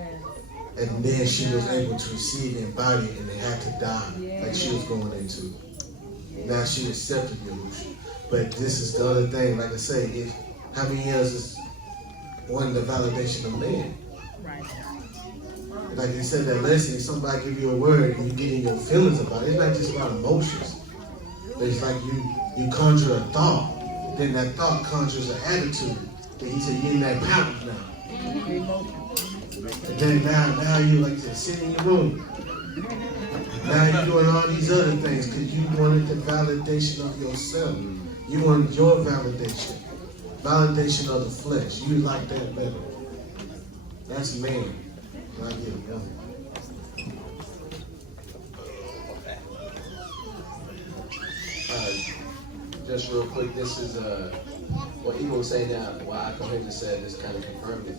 And then she was able to receive and embody it, and they had to die like she was going into. Now she accepted Yahushua. But this is the other thing, like I say, how many years is wanting the validation of man? Right. Like you said that lesson, somebody give you a word and you get in your feelings about it. It's not just about emotions. But it's like you conjure a thought, then that thought conjures an attitude. Then he said, you're in that pound now. And then now you like to sit in your room. Now you're doing all these other things because you wanted the validation of yourself. You wanted your validation. Validation of the flesh. You like that better. That's man. Right here. Just real quick, this is what Iyra was saying now, what I just said, this kind of confirmed it.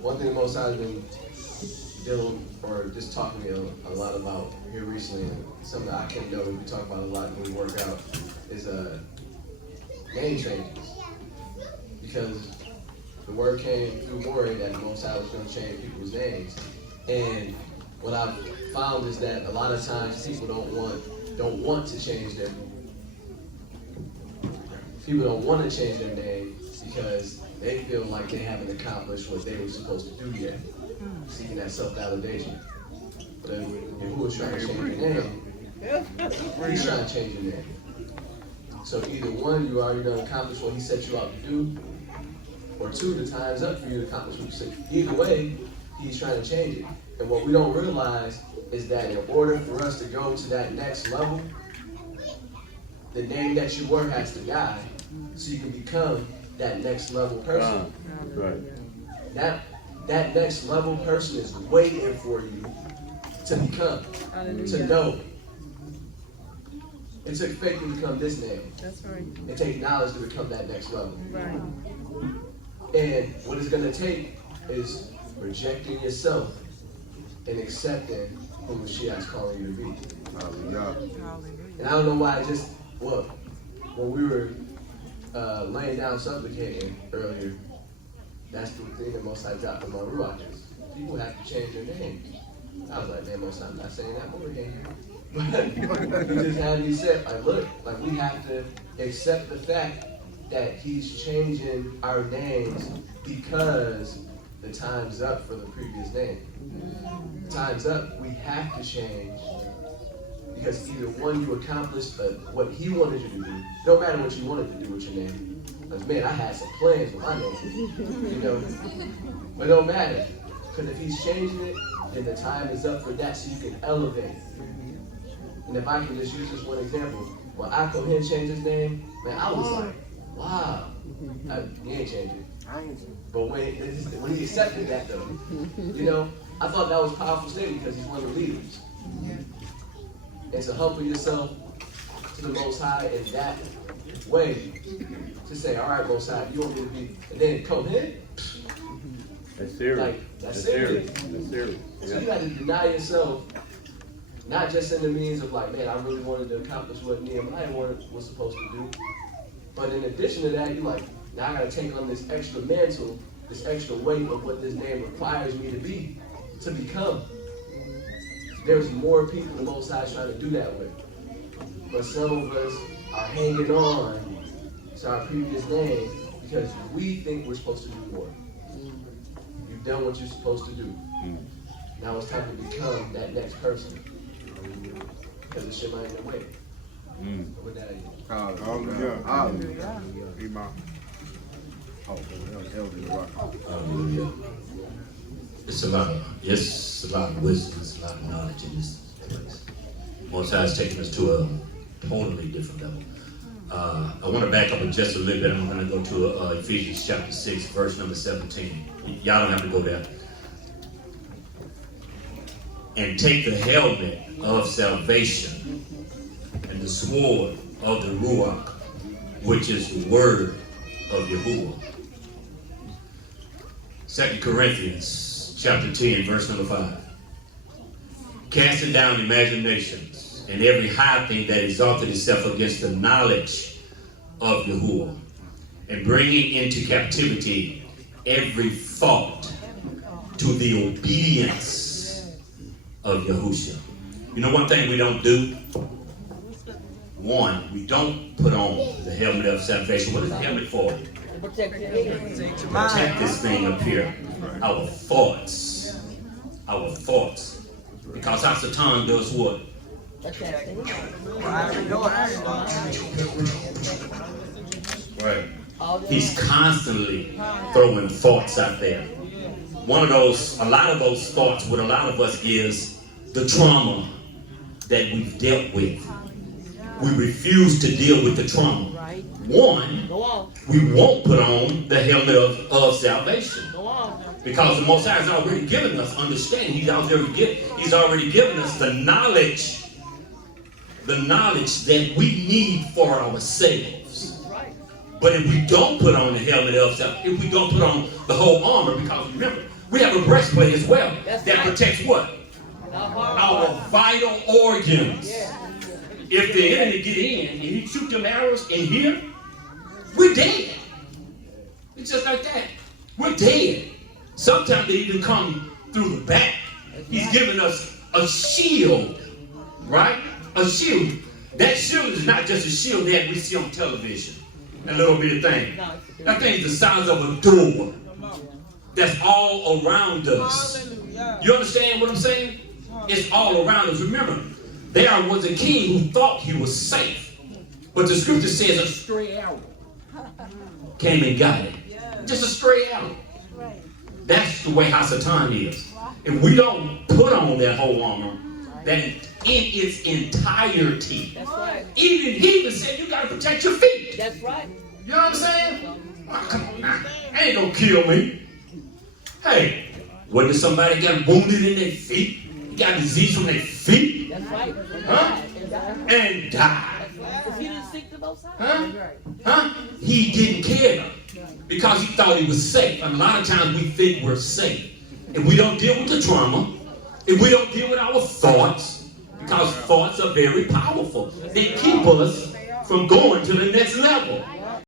One thing Most High has been dealing, or just talking to me a lot about here recently, and something that I can know we talk about a lot when we work out, is name changes. Because the word came through Maury that the Most High was going to change people's names. And what I've found is that a lot of times people don't want to change their name because they feel like they haven't accomplished what they were supposed to do yet, seeking that self-validation. But Yahuwah's trying to change your name, he's trying to change your name. So either one, you already done accomplished what he set you out to do, or two, the time's up for you to accomplish what you said. Either way, he's trying to change it. And what we don't realize is that in order for us to go to that next level, the name that you were has to die so you can become that next level person. Right. That next level person is waiting for you to become, to know. It took faith to become this name. That's right. It takes knowledge to become that next level. Right. And what it's going to take is rejecting yourself and accepting who Mashiach's calling you to be. And I don't know why, when we were laying down supplicating earlier, that's the thing that Most High dropped in my ruach is people have to change their name. I was like, man, Most High, I'm not saying that more again. But he just had me said, like we have to accept the fact that he's changing our names because the time's up for the previous name. Time's up. We have to change because either one, you accomplished what he wanted you to do. No matter what you wanted to do with your name. Because man, I had some plans with my name, But it don't matter. Because if he's changing it, then the time is up for that so you can elevate. And if I can just use this one example, when Akohen changed his name, man, I was like, wow, he ain't changed it. But when he accepted that though, I thought that was a powerful statement because he's one of the leaders. and to humble yourself to the Most High in that way, to say, all right, Most High, you want me to be, and then come in. That's serious. Like, that's serious. serious. That's serious. So you got to deny yourself, not just in the means of like, man, I really wanted to accomplish what Nehemiah was supposed to do, but in addition to that, you're like, now I got to take on this extra mantle, this extra weight of what this name requires me to be, to become. There's more people the Most High is trying to do that with. But some of us are hanging on to our previous name because we think we're supposed to do more. You've done what you're supposed to do. Now it's time to become that next person. Because it's your mind and way. With that, Hallelujah. Hallelujah. Amen. Hallelujah. It's a lot of wisdom, it's a lot of knowledge in this place. Most High is taking us to a totally different level. I want to back up just a little bit. I'm going to go to Ephesians chapter 6, verse number 17. Y'all don't have to go there. And take the helmet of salvation and the sword of the Ruach, which is the word of Yahuwah. 2 Corinthians chapter 10, verse number 5. Casting down imaginations and every high thing that exalted itself against the knowledge of Yahuwah, and bringing into captivity every thought to the obedience of Yahushua. You know one thing we don't do? One, we don't put on the helmet of salvation. What is the helmet for? Protect This thing up here. Our thoughts. Our thoughts. Because our Satan does what? Right. He's constantly throwing thoughts out there. A lot of those thoughts with a lot of us is the trauma that we've dealt with. We refuse to deal with the trauma. One, we won't put on the helmet of salvation. Because the Most High has already given us understanding. He's already given us the knowledge that we need for ourselves. But if we don't put on the helmet of salvation, if we don't put on the whole armor, because remember, we have a breastplate as well that protects what? Our vital organs. If the enemy get in and he shoot them arrows in here, we're dead. It's just like that. We're dead. Sometimes they even come through the back. He's giving us a shield, right? A shield. That shield is not just a shield that we see on television. That little bit of thing. That thing is the size of a door. That's all around us. You understand what I'm saying? It's all around us. Remember, there was a king who thought he was safe. But the scripture says a stray arrow came and got it. Just a stray arrow. That's the way Hasatan is. If we don't put on that whole armor, then in its entirety, he even said you got to protect your feet. That's right. You know what I'm saying? Oh, come on now. Ain't gonna kill me. Hey, wasn't somebody got wounded in their feet? Got disease from their feet? That's right. Huh? And died. Because he didn't seek the Most High. Huh? He didn't care because he thought he was safe. And a lot of times we think we're safe. If we don't deal with the trauma, if we don't deal with our thoughts, because thoughts are very powerful. They keep us from going to the next level.